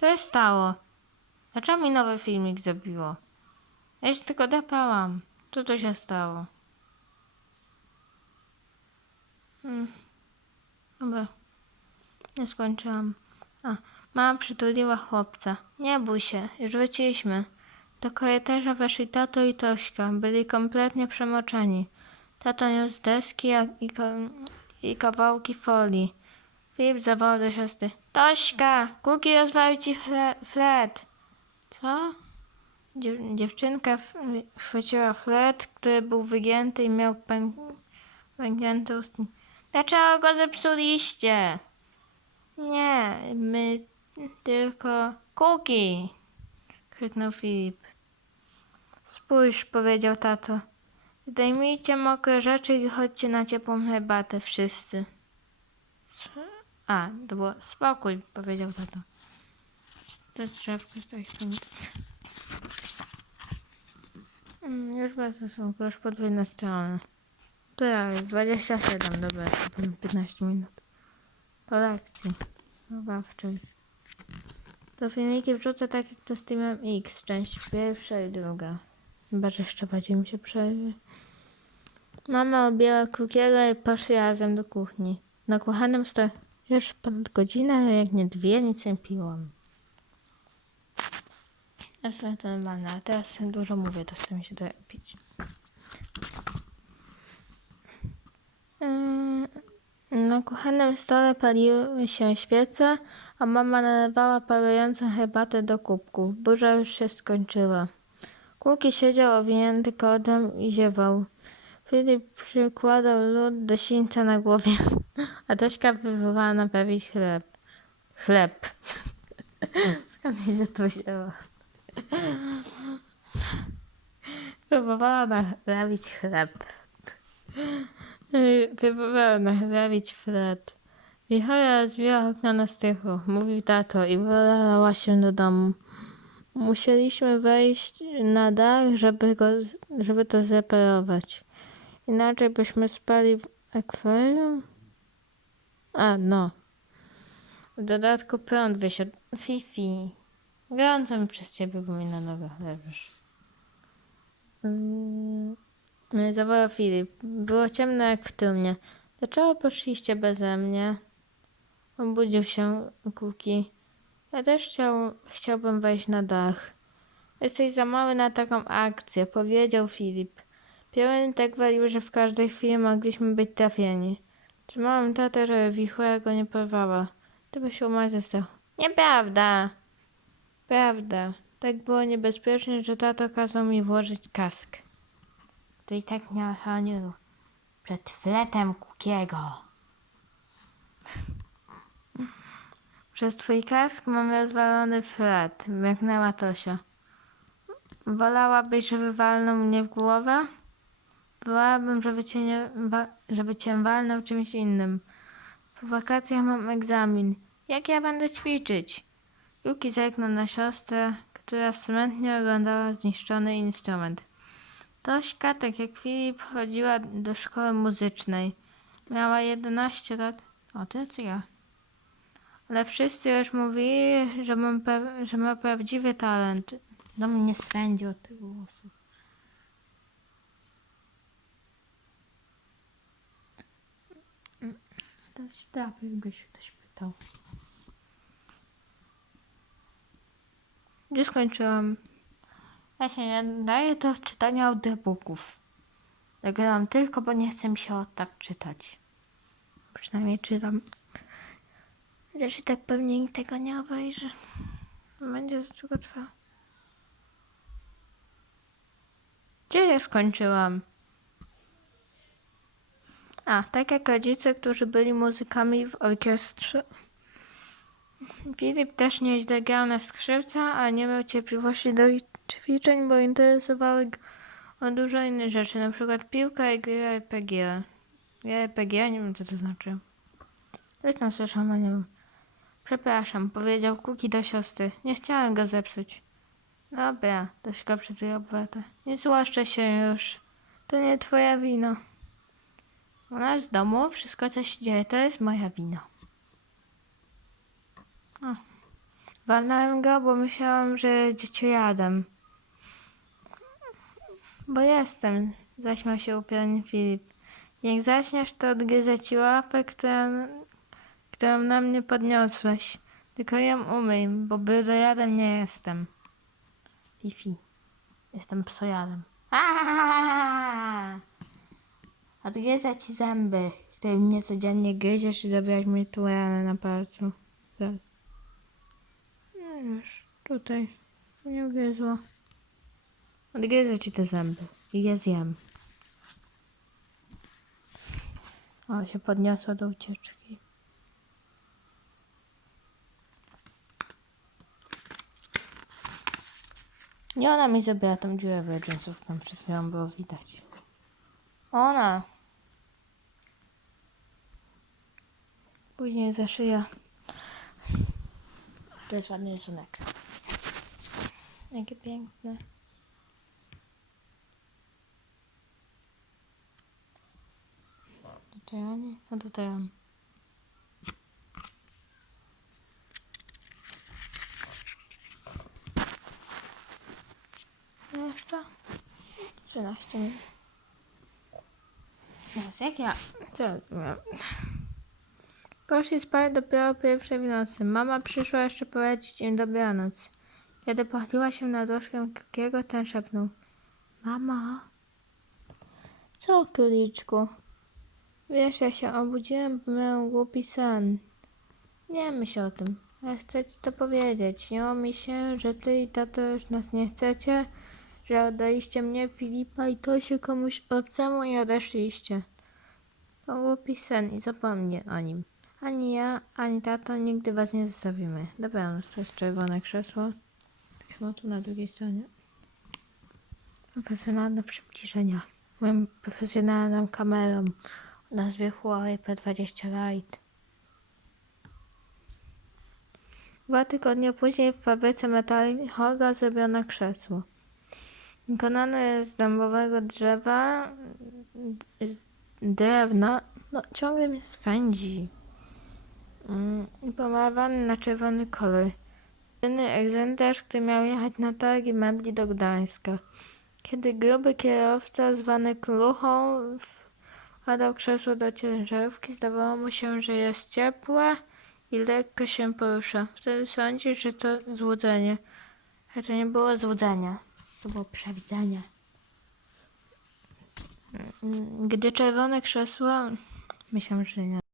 Co się stało? Dlaczego mi nowy filmik zrobiło? Ja się tylko dapałam. Co to się stało? Hmm. Dobra. Nie skończyłam. A, mama przytuliła chłopca. Nie bój się, już wróciliśmy. Do korytarza weszli tato i Tośka. Byli kompletnie przemoczeni. Tato niósł deski i, ko- i kawałki folii. Filip zawołał do siostry. Tośka, Kuki rozwalił ci flet. Co? Dziew- dziewczynka chwyciła flet, który był wygięty i miał pęk- pęknięte ustnie. Dlaczego go zepsuliście? Nie, my tylko... Kuki! krzyknął Filip. Spójrz, powiedział tato. Zdejmijcie mokre rzeczy i chodźcie na ciepłą herbatę wszyscy. A, to było spokój, powiedział tato. To jest drzewko z takich pamiętnik. Mm, Już bez rysunku, już podwójne strony. To ja jest 27, dobra, to powiem 15 minut. Po lekcji. Zabawczej. To filmiki wrzucę tak jak to streamem X, część pierwsza i druga. Chyba, że jeszcze bardziej mi się przerwie. Mama objęła krukiego i poszli razem do kuchni. Na kuchanym stole już ponad godzinę, jak nie dwie, nic nie piłam. Ja w sumie to normalne, a teraz dużo mówię, to chcę mi się trochę pić. Yy, Na kuchennym stole paliły się świece, a mama nalewała parującą herbatę do kubków. Burza już się skończyła. Kulki siedział owinięty kodem i ziewał. Filip przykładał lód do sińca na głowie, a Tośka wywołała naprawić chleb. Chleb. Skąd się to wzięło? Próbowała naprawić chleb. Próbowała naprawić flet. Wichora rozbiła okno na strychu, mówił tato i wylała się do domu. Musieliśmy wejść na dach, żeby, go, żeby to zreparować. Inaczej byśmy spali w akwarium? A, no. W dodatku prąd wysiadł. Fifi. Gorąco mi przez ciebie, bo mi na nogach leżysz. Mm, no zawołał Filip. Było ciemno jak w trumnie. Dlaczego poszliście beze mnie? Obudził się Kuki. Ja też chciał, chciałbym wejść na dach. Jesteś za mały na taką akcję, powiedział Filip. Pioruny tak waliły, że w każdej chwili mogliśmy być trafieni. Trzymałem tatę, żeby wichura go nie porwała. Żeby się umarł ze strachu. Nieprawda! Prawda. Tak było niebezpiecznie, że tato kazał mi włożyć kask. To i tak miała chronił przed fletem Kukiego. Przez twój kask mam rozwalony flet, mruknęła Tosia. Wolałabyś, żeby walnął mnie w głowę? Wolałabym, żeby cię, nie, żeby cię walnął czymś innym. Po wakacjach mam egzamin. Jak ja będę ćwiczyć? Yuki zerknął na siostrę, która smętnie oglądała zniszczony instrument. Tośka, tak jak Filip, chodziła do szkoły muzycznej. Miała 11 lat. O, ty czy ja? Ale wszyscy już mówili, że, mam że ma prawdziwy talent. Do mnie swędzi od tych głosów. To się da, jakbyś ktoś pytał. Gdzie skończyłam? Ja się nie daję do czytania audiobooków. Nagrałam tylko, bo nie chcę mi się od tak czytać. Przynajmniej czytam. I tak pewnie nikt tego nie obejrzy. Będzie to tylko trwa. Gdzie ja skończyłam? A, tak jak rodzice, którzy byli muzykami w orkiestrze. Filip też nieźle grał na skrzypca, ale nie miał cierpliwości do ćwiczeń, bo interesowały go dużo innych rzeczy, przykład piłka i gry RPG. RPG, nie wiem co to znaczy. Coś tam słyszałam, a nie wiem. Przepraszam, powiedział Kuki do siostry. Nie chciałem go zepsuć. Dobra, Tośka przytyła obwatę. Nie złoszczę się już. To nie twoja wina. Nas w domu wszystko co się dzieje to jest moja wina. O. Walnąłem go, bo myślałam, że dzieciojadem. Bo jestem, zaśmiał się upiornie Filip. Jak zaśniesz, to odgryzę ci łapę, którą, którą na mnie podniosłeś. Tylko ją umyj, bo brudojadem nie jestem. Fifi, jestem psojadem. Aaaa! Odgryzę ci zęby, które mnie codziennie gryziesz i zabrać mi tu ranę na palcu. Nie już, tutaj. Nie ugryzło. Odgryzę ci te zęby i je zjem. O, się podniosła do ucieczki. Nie ona mi zrobiła tą dziurę w tam przed chwilą było widać. Ona. Później za szyja. To jest ładny rysunek. Jakie piękne. Tutaj oni, a tutaj on. Jeszcze 13 minut. Teraz jak ja... Co ja? Poszli spać dopiero pierwszej w nocy. Mama przyszła jeszcze powiedzieć im dobranoc. Kiedy pochyliła się na dłożkę Kikiego, ten szepnął. Mama? Co, króliczku? Wiesz, ja się obudziłem, bo miałem głupi sen. Nie myśl o tym. Ja chcę ci to powiedzieć. Śniło mi się, że ty i tato już nas nie chcecie, że oddaliście mnie, Filipa i to się komuś obcemu i odeszliście. To głupi sen i zapomnij o nim. Ani ja, ani tato nigdy was nie zostawimy. Dobranoc, to jest czerwone krzesło. Tak samo tu na drugiej stronie. Profesjonalne przybliżenia. Moją profesjonalną kamerą o nazwie Huawei P20 Lite. Dwa tygodnie później w fabryce metali Hoga zrobiono krzesło. Wykonane jest z dębowego drzewa, z drewna, no ciągle mnie swędzi. Mm, pomalowany na czerwony kolor. Jedyny egzemplarz, który miał jechać na targi mebli do Gdańska. Kiedy gruby kierowca zwany Kluchą wkładał krzesło do ciężarówki, zdawało mu się, że jest ciepłe i lekko się porusza. Wtedy sądzi, że to złudzenie. Ale to nie było złudzenie. To było przewidzenie. Mm, Gdy czerwone krzesło... Myślałem, że nie.